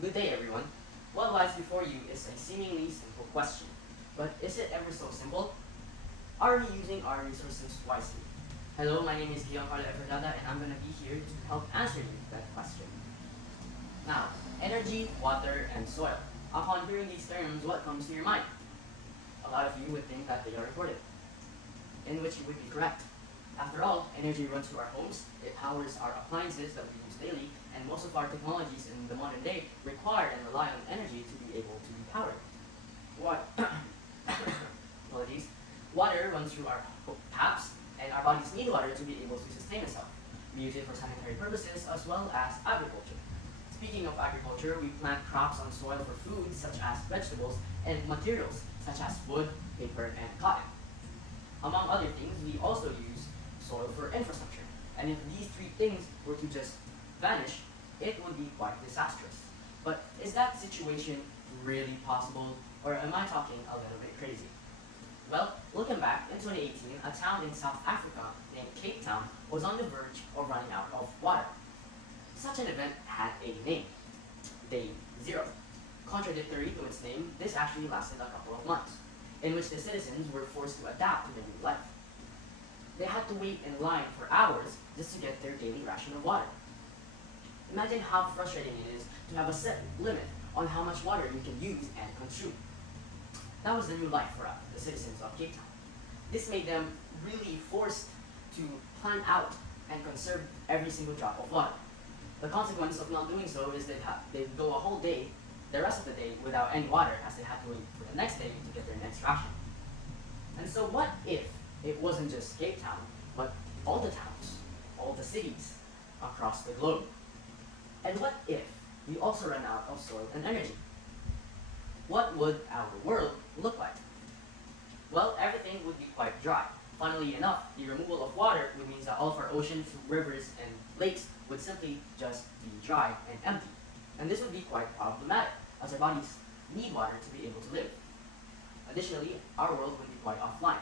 Good day, everyone. What lies before you is a seemingly simple question, but is it ever so simple? Are we using our resources wisely? Hello, my name is Edrada, and I'm going to be here to help answer you that question. Now, energy, water, and soil. Upon hearing these terms, what comes to your mind? A lot of you would think that they are important, in which you would be correct. After all, energy runs through our homes, it powers our appliances that we use daily, and most of our technologies in the modern day require and rely on energy to be able to be powered. What? Apologies. Water runs through our taps, and our bodies need water to be able to sustain itself. We use it for sanitary purposes as well as agriculture. Speaking of agriculture, we plant crops on soil for food such as vegetables and materials such as wood, paper, and cotton. Among other things, we also use soil for infrastructure. And if these three things were to just vanish, it would be quite disastrous. But is that situation really possible, or am I talking a little bit crazy? Well, looking back, in 2018, a town in South Africa named Cape Town was on the verge of running out of water. Such an event had a name, Day Zero. Contradictory to its name, this actually lasted a couple of months, in which the citizens were forced to adapt to the new life. They had to wait in line for hours just to get their daily ration of water. Imagine how frustrating it is to have a set limit on how much water you can use and consume. That was the new life for the citizens of Cape Town. This made them really forced to plan out and conserve every single drop of water. The consequence of not doing so is they'd go a whole day, the rest of the day, without any water, as they had to wait for the next day to get their next ration. And so what if it wasn't just Cape Town, but all the towns, all the cities across the globe? And what if we also ran out of soil and energy? What would our world look like? Well, everything would be quite dry. Funnily enough, the removal of water would mean that all of our oceans, rivers, and lakes would simply just be dry and empty. And this would be quite problematic, as our bodies need water to be able to live. Additionally, our world would be quite offline.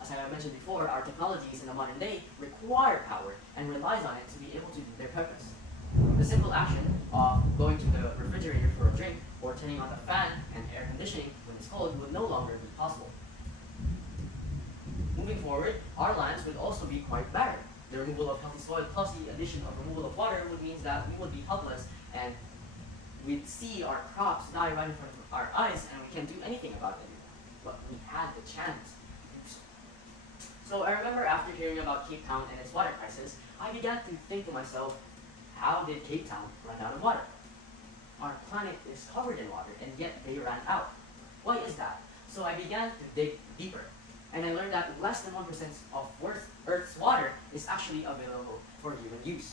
As I mentioned before, our technologies in the modern day require power and relies on it to be able to do their purpose. The simple action of going to the refrigerator for a drink or turning on the fan and air conditioning when it's cold would no longer be possible. Moving forward, our lands would also be quite barren. The removal of healthy soil plus the addition of removal of water would mean that we would be helpless and we'd see our crops die right in front of our eyes and we can't do anything about it. But we had the chance to do so. So I remember after hearing about Cape Town and its water crisis, I began to think to myself, how did Cape Town run out of water? Our planet is covered in water, and yet they ran out. Why is that? So I began to dig deeper, and I learned that less than 1% of Earth's water is actually available for human use.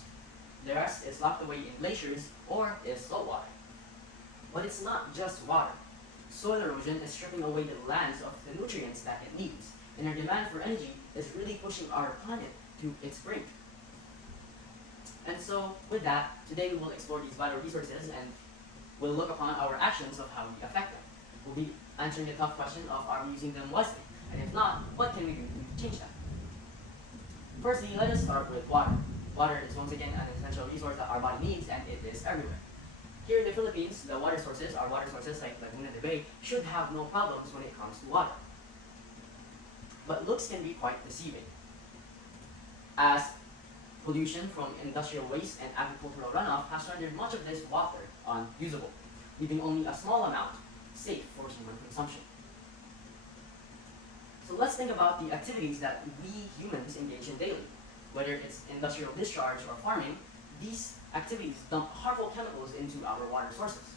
The rest is locked away in glaciers or is salt water. But it's not just water. Soil erosion is stripping away the lands of the nutrients that it needs, and our demand for energy is really pushing our planet to its brink. And so, with that, today we will explore these vital resources and we'll look upon our actions of how we affect them. We'll be answering the tough question of are we using them wisely? And if not, what can we do to change them? Firstly, let us start with water. Water is once again an essential resource that our body needs, and it is everywhere. Here in the Philippines, our water sources like Laguna de Bay should have no problems when it comes to water. But looks can be quite deceiving, as pollution from industrial waste and agricultural runoff has rendered much of this water unusable, leaving only a small amount safe for human consumption. So let's think about the activities that we humans engage in daily. Whether it's industrial discharge or farming, these activities dump harmful chemicals into our water sources,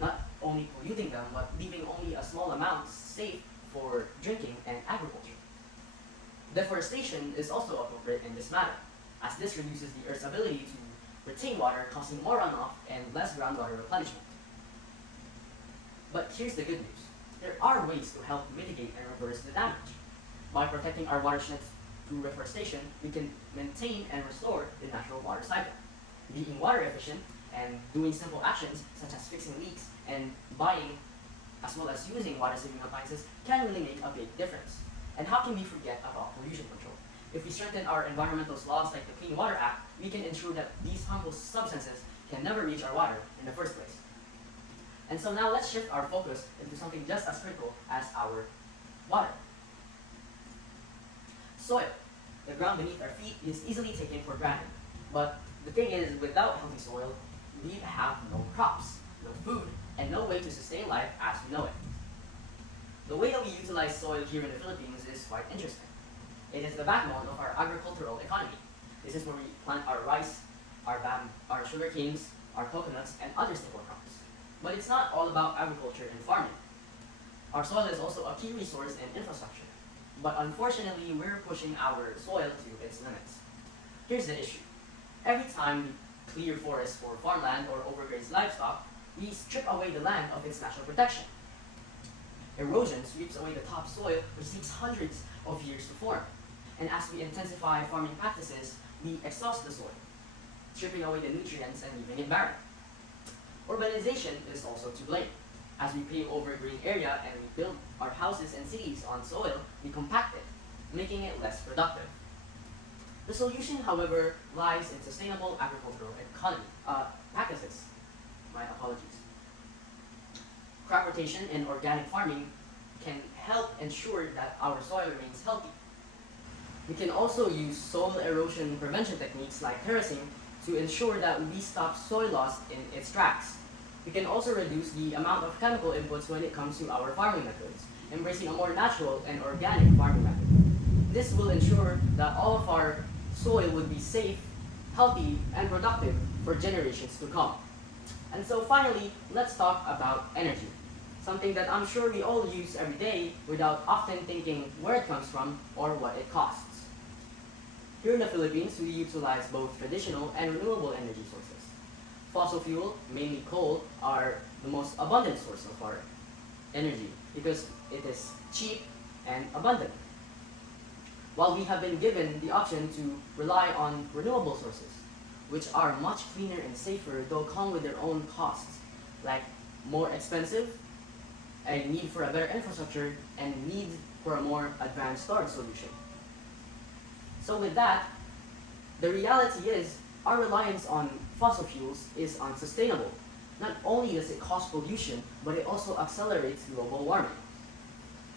not only polluting them, but leaving only a small amount safe for drinking and agriculture. Deforestation is also appropriate in this matter, as this reduces the Earth's ability to retain water, causing more runoff and less groundwater replenishment. But here's the good news. There are ways to help mitigate and reverse the damage. By protecting our watersheds through reforestation, we can maintain and restore the natural water cycle. Being water efficient and doing simple actions such as fixing leaks and buying as well as using water-saving appliances can really make a big difference. And how can we forget about pollution control? If we strengthen our environmental laws like the Clean Water Act, we can ensure that these harmful substances can never reach our water in the first place. And so now let's shift our focus into something just as critical as our water. Soil, the ground beneath our feet, is easily taken for granted. But the thing is, without healthy soil, we have no crops, no food, and no way to sustain life as we know it. The way that we utilize soil here in the Philippines is quite interesting. It is the backbone of our agricultural economy. This is where we plant our rice, our sugar canes, our coconuts, and other staple crops. But it's not all about agriculture and farming. Our soil is also a key resource and infrastructure. But unfortunately, we're pushing our soil to its limits. Here's the issue. Every time we clear forests for farmland or overgraze livestock, we strip away the land of its natural protection. Erosion sweeps away the topsoil, which takes hundreds of years to form. And as we intensify farming practices, we exhaust the soil, stripping away the nutrients and leaving it barren. Urbanization is also to blame. As we pave over green area and we build our houses and cities on soil, we compact it, making it less productive. The solution, however, lies in sustainable agricultural economy practices. My apologies. Crop rotation and organic farming can help ensure that our soil remains healthy. We can also use soil erosion prevention techniques like terracing to ensure that we stop soil loss in its tracks. We can also reduce the amount of chemical inputs when it comes to our farming methods, embracing a more natural and organic farming method. This will ensure that all of our soil would be safe, healthy, and productive for generations to come. And so finally, let's talk about energy. Something that I'm sure we all use every day without often thinking where it comes from or what it costs. Here in the Philippines, we utilize both traditional and renewable energy sources. Fossil fuel, mainly coal, are the most abundant source of our energy because it is cheap and abundant. While we have been given the option to rely on renewable sources, which are much cleaner and safer, though come with their own costs, like more expensive, a need for a better infrastructure, and need for a more advanced storage solution. So with that, the reality is our reliance on fossil fuels is unsustainable. Not only does it cause pollution, but it also accelerates global warming.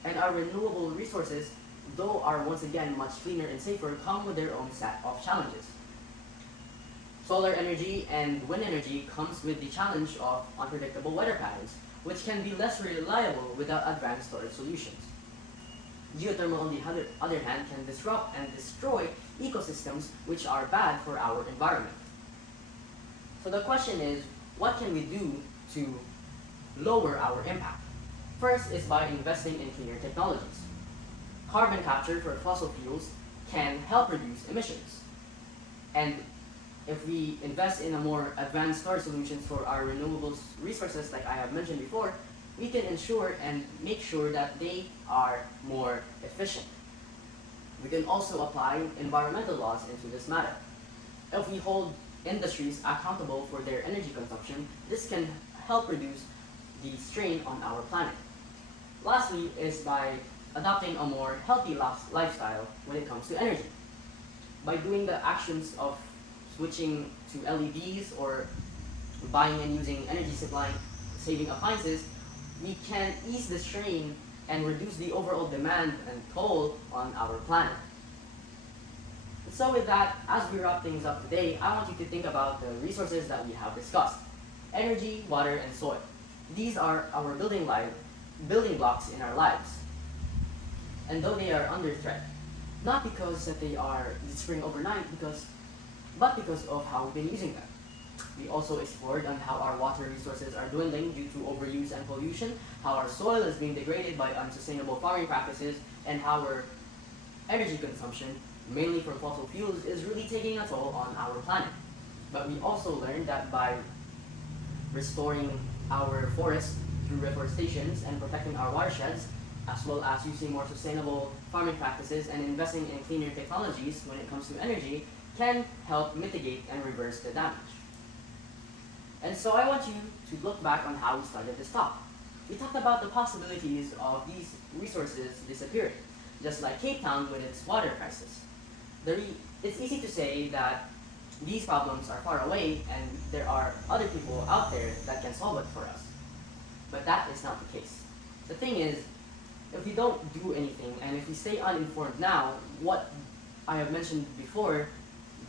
And our renewable resources, though are once again much cleaner and safer, come with their own set of challenges. Solar energy and wind energy comes with the challenge of unpredictable weather patterns, which can be less reliable without advanced storage solutions. Geothermal, on the other hand, can disrupt and destroy ecosystems which are bad for our environment. So the question is, what can we do to lower our impact? First is by investing in cleaner technologies. Carbon capture for fossil fuels can help reduce emissions. And if we invest in a more advanced storage solutions for our renewable resources, like I have mentioned before, we can ensure and make sure that they are more efficient. We can also apply environmental laws into this matter. If we hold industries accountable for their energy consumption, this can help reduce the strain on our planet. Lastly is by adopting a more healthy lifestyle when it comes to energy. By doing the actions of switching to LEDs or buying and using energy supply saving appliances, we can ease the strain and reduce the overall demand and toll on our planet. So with that, as we wrap things up today, I want you to think about the resources that we have discussed. Energy, water, and soil. These are our building blocks in our lives. And though they are under threat, not because that they are disappearing overnight, but because of how we've been using them. We also explored on how our water resources are dwindling due to overuse and pollution, how our soil is being degraded by unsustainable farming practices, and how our energy consumption, mainly from fossil fuels, is really taking a toll on our planet. But we also learned that by restoring our forests through reforestations and protecting our watersheds, as well as using more sustainable farming practices and investing in cleaner technologies when it comes to energy, can help mitigate and reverse the damage. And so I want you to look back on how we started this talk. We talked about the possibilities of these resources disappearing, just like Cape Town with its water crisis. It's easy to say that these problems are far away and there are other people out there that can solve it for us. But that is not the case. The thing is, if we don't do anything and if we stay uninformed now, what I have mentioned before,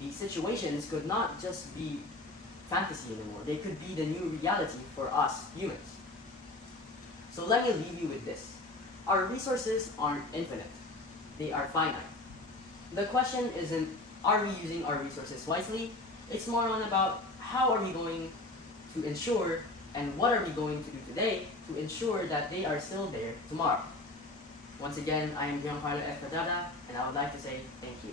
these situations could not just be fantasy anymore. They could be the new reality for us humans. So let me leave you with this. Our resources aren't infinite. They are finite. The question isn't, are we using our resources wisely? It's more on about how are we going to ensure and what are we going to do today to ensure that they are still there tomorrow. Once again, I am Giancarlo Edrada, and I would like to say thank you.